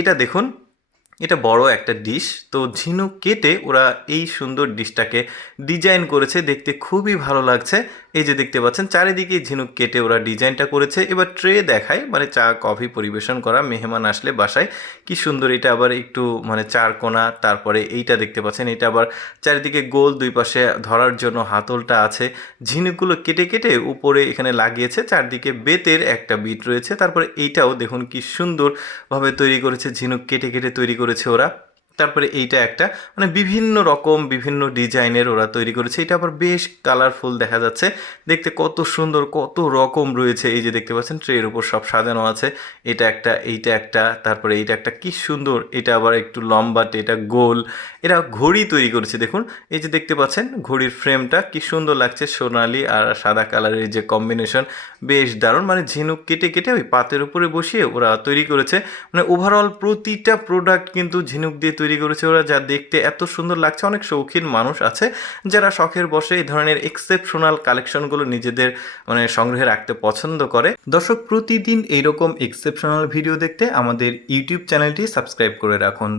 এটা দেখুন, এটা বড় একটা ডিশ। তো ঝিনুক কেটে ওরা এই সুন্দর ডিশটাকে ডিজাইন করেছে, দেখতে খুবই ভালো লাগছে। এই যে দেখতে পাচ্ছেন চারিদিকে ঝিনুক কেটে ওরা ডিজাইনটা করেছে। এবার ট্রে দেখায়, মানে চা কফি পরিবেশন করা মেহমান আসলে বাসায়, কি সুন্দর। এটা আবার একটু মানে চার কোনা, তারপরে এইটা দেখতে পাচ্ছেন, এটা আবার চারিদিকে গোল, দুই পাশে ধরার জন্য হাতলটা আছে। ঝিনুকগুলো কেটে কেটে উপরে এখানে লাগিয়েছে, চারদিকে বেতের একটা বিট রয়েছে। তারপরে এইটাও দেখুন কি সুন্দরভাবে তৈরি করেছে, ঝিনুক কেটে কেটে তৈরি করেছে ওরা। তারপরে এইটা একটা মানে বিভিন্ন রকম বিভিন্ন ডিজাইনের ওরা তৈরি করেছে। এটা আবার বেশ কালারফুল দেখা যাচ্ছে, দেখতে কত সুন্দর, কত রকম রয়েছে। এই যে দেখতে পাচ্ছেন ট্রের উপর সব সাজানো আছে। এটা একটা, এইটা একটা, তারপরে এইটা একটা, কি সুন্দর। এটা আবার একটু লম্বাটে, এটা গোল। এরা ঘড়ি তৈরি করেছে দেখুন। এই যে দেখতে পাচ্ছেন ঘড়ির ফ্রেমটা কি সুন্দর লাগছে, সোনালি আর সাদা কালারের যে কম্বিনেশন, বেশ দারুণ। মানে ঝিনুক কেটে কেটে ওই পাতের উপরে বসিয়ে ওরা তৈরি করেছে। মানে ওভারঅল প্রতিটা প্রোডাক্ট কিন্তু ঝিনুক দিয়ে তৈরি করেছে ওরা, যা দেখতে এত সুন্দর লাগছে। অনেক শৌখিন মানুষ আছে যারা শখের বসে এই ধরনের এক্সেপশনাল কালেকশনগুলো নিজেদের মানে সংগ্রহে রাখতে পছন্দ করে। দর্শক, প্রতিদিন এইরকম এক্সেপশনাল ভিডিও দেখতে আমাদের ইউটিউব চ্যানেলটি সাবস্ক্রাইব করে রাখুন।